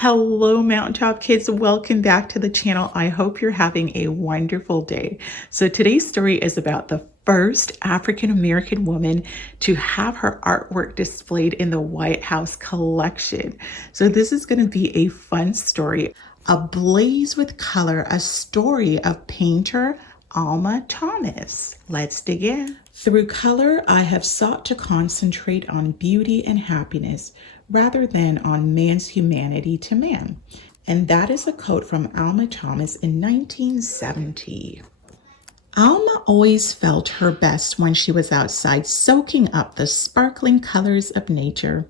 Hello, Mountaintop kids. Welcome back to the channel. I hope you're having a wonderful day. So today's story is about the first African-American woman to have her artwork displayed in the White House collection. So this is going to be a fun story. Ablaze with color, a story of painter Alma Thomas. Let's dig in. Through color, I have sought to concentrate on beauty and happiness rather than on man's humanity to man. And that is a quote from Alma Thomas in 1970. Alma always felt her best when she was outside soaking up the sparkling colors of nature.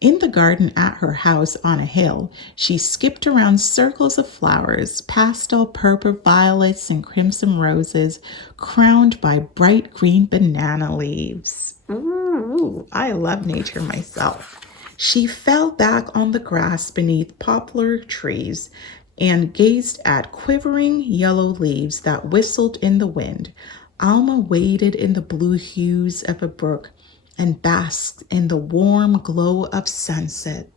In the garden at her house on a hill, she skipped around circles of flowers, pastel purple violets and crimson roses, crowned by bright green banana leaves. Ooh, I love nature myself. She fell back on the grass beneath poplar trees and gazed at quivering yellow leaves that whistled in the wind. Alma waded in the blue hues of a brook and basked in the warm glow of sunset.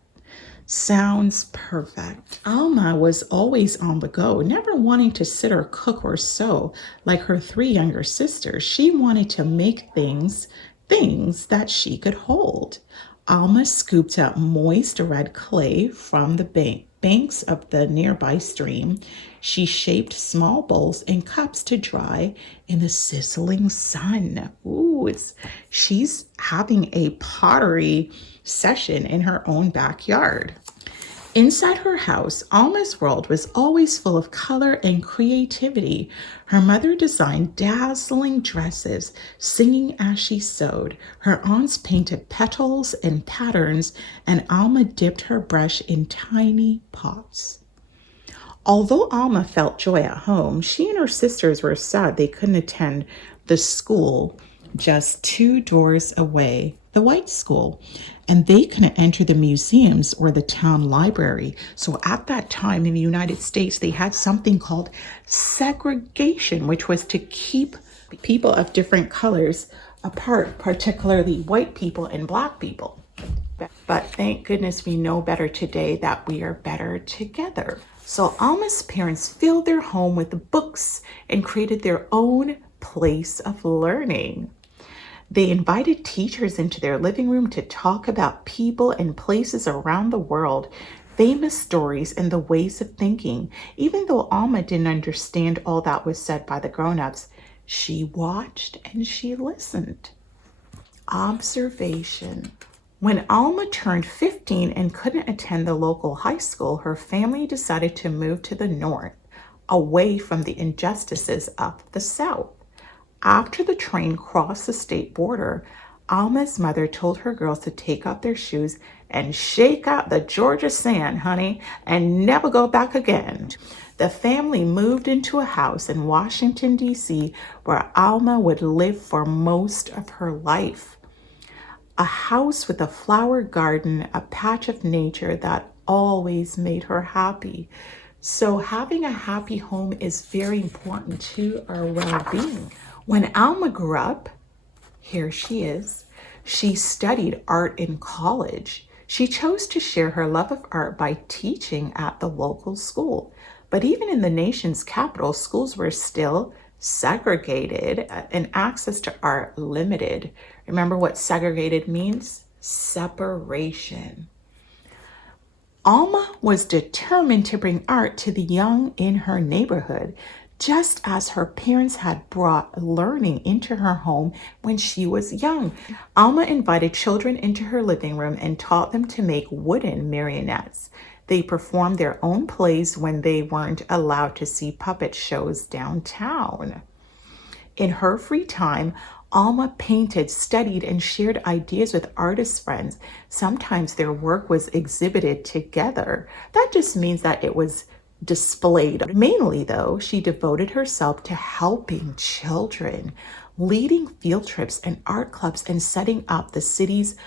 Sounds perfect. Alma was always on the go, never wanting to sit or cook or sew like her three younger sisters. She wanted to make things that she could hold. Alma scooped up moist red clay from the banks of the nearby stream. She shaped small bowls and cups to dry in the sizzling sun. Ooh, she's having a pottery session in her own backyard. Inside her house, Alma's world was always full of color and creativity. Her mother designed dazzling dresses, singing as she sewed. Her aunts painted petals and patterns, and Alma dipped her brush in tiny pots. Although Alma felt joy at home, she and her sisters were sad they couldn't attend the school just 2 doors away, the white school, and they couldn't enter the museums or the town library. So at that time in the United States, they had something called segregation, which was to keep people of different colors apart, particularly white people and black people. But thank goodness we know better today that we are better together. So Alma's parents filled their home with books and created their own place of learning. They invited teachers into their living room to talk about people and places around the world, famous stories and the ways of thinking. Even though Alma didn't understand all that was said by the grown-ups, she watched and she listened. Observation. When Alma turned 15 and couldn't attend the local high school, her family decided to move to the north, away from the injustices of the South. After the train crossed the state border, Alma's mother told her girls to take off their shoes and shake out the Georgia sand, honey, and never go back again. The family moved into a house in Washington, D.C., where Alma would live for most of her life. A house with a flower garden, a patch of nature that always made her happy. So having a happy home is very important to our well-being. When Alma grew up, here she is, she studied art in college. She chose to share her love of art by teaching at the local school. But even in the nation's capital, schools were still segregated and access to art limited. Remember what segregated means? Separation. Alma was determined to bring art to the young in her neighborhood, just as her parents had brought learning into her home when she was young. Alma invited children into her living room and taught them to make wooden marionettes. They performed their own plays when they weren't allowed to see puppet shows downtown. In her free time, Alma painted, studied, and shared ideas with artist friends. Sometimes their work was exhibited together. That just means that it was displayed. Mainly, though, she devoted herself to helping children, leading field trips and art clubs, and setting up the city's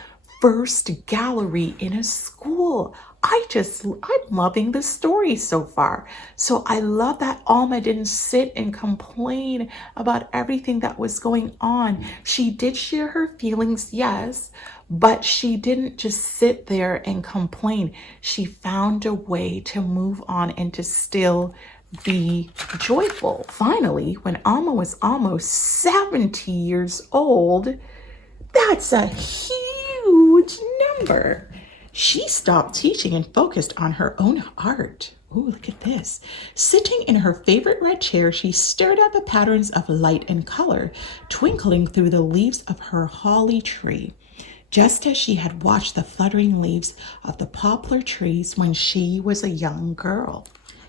first gallery in a school. I'm loving the story so far. So I love that Alma didn't sit and complain about everything that was going on. She did share her feelings, yes, but she didn't just sit there and complain. She found a way to move on and to still be joyful. Finally, when Alma was almost 70 years old, that's a huge number. She stopped teaching and focused on her own art. Ooh, look at this. Sitting in her favorite red chair, she stared at the patterns of light and color twinkling through the leaves of her holly tree, just as she had watched the fluttering leaves of the poplar trees when she was a young girl.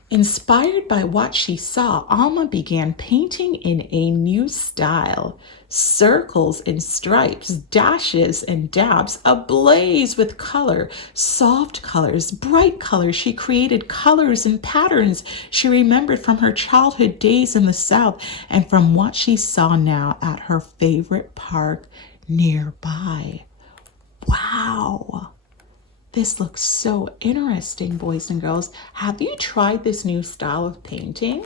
Inspired by what she saw, Alma began painting in a new style. Circles and stripes, dashes and dabs, ablaze with color, soft colors, bright colors. She created colors and patterns she remembered from her childhood days in the South and from what she saw now at her favorite park nearby. Wow. This looks so interesting, boys and girls. Have you tried this new style of painting?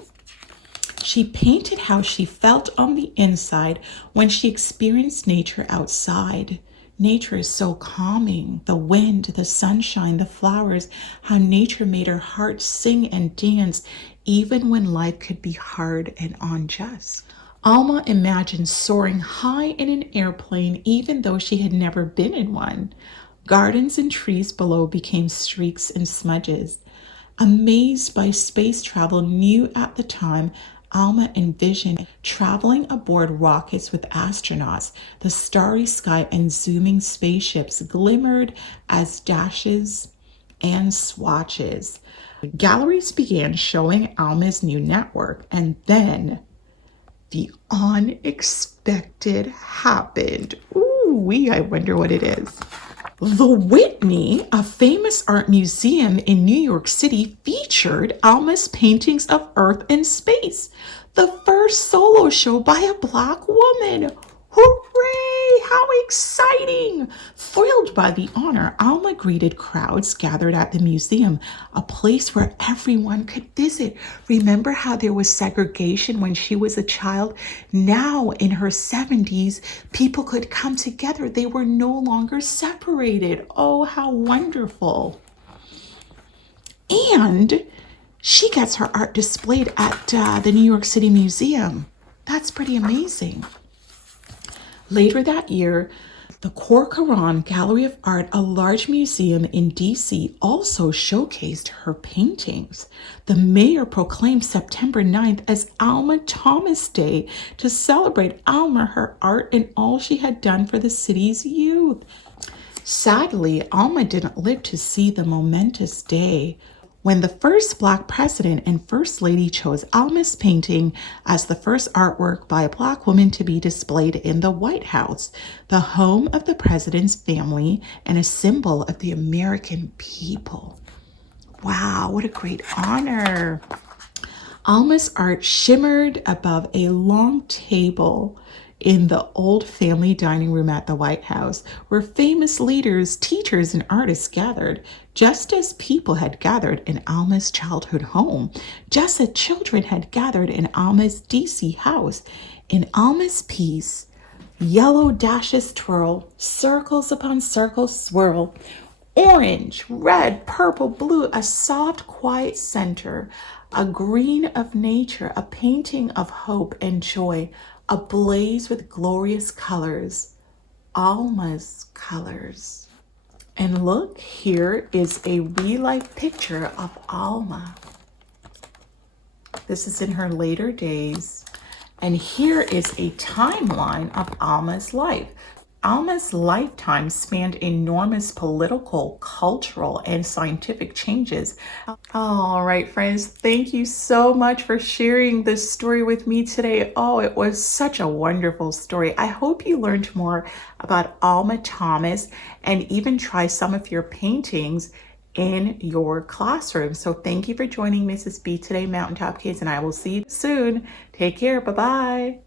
She painted how she felt on the inside when she experienced nature outside. Nature is so calming. The wind, the sunshine, the flowers, how nature made her heart sing and dance even when life could be hard and unjust. Alma imagined soaring high in an airplane even though she had never been in one. Gardens and trees below became streaks and smudges. Amazed by space travel new at the time, Alma envisioned traveling aboard rockets with astronauts. The starry sky and zooming spaceships glimmered as dashes and swatches. Galleries began showing Alma's new network, and then the unexpected happened. Ooh, I wonder what it is. The Whitney, a famous art museum in New York City, featured Alma's paintings of Earth and space, the first solo show by a Black woman. Hooray! How exciting! Thrilled by the honor, Alma greeted crowds gathered at the museum, a place where everyone could visit. Remember how there was segregation when she was a child? Now, in her 70s, people could come together. They were no longer separated. Oh, how wonderful. And she gets her art displayed at the New York City Museum. That's pretty amazing. Later that year, the Corcoran Gallery of Art, a large museum in D.C., also showcased her paintings. The mayor proclaimed September 9th as Alma Thomas Day to celebrate Alma, her art, and all she had done for the city's youth. Sadly, Alma didn't live to see the momentous day when the first Black president and First Lady chose Alma's painting as the first artwork by a Black woman to be displayed in the White House, the home of the president's family and a symbol of the American people. Wow, what a great honor. Alma's art shimmered above a long table in the old family dining room at the White House, where famous leaders, teachers, and artists gathered, just as people had gathered in Alma's childhood home, just as children had gathered in Alma's DC house. In Alma's piece, yellow dashes twirl, circles upon circles swirl, orange, red, purple, blue, a soft, quiet center, a green of nature, a painting of hope and joy, ablaze with glorious colors, Alma's colors. And look, here is a real-life picture of Alma. This is in her later days. And here is a timeline of Alma's life. Alma's lifetime spanned enormous political, cultural, and scientific changes. All right, friends, thank you so much for sharing this story with me today. Oh, it was such a wonderful story. I hope you learned more about Alma Thomas and even try some of your paintings in your classroom. So thank you for joining Mrs. B today, Mountaintop Kids, and I will see you soon. Take care. Bye-bye.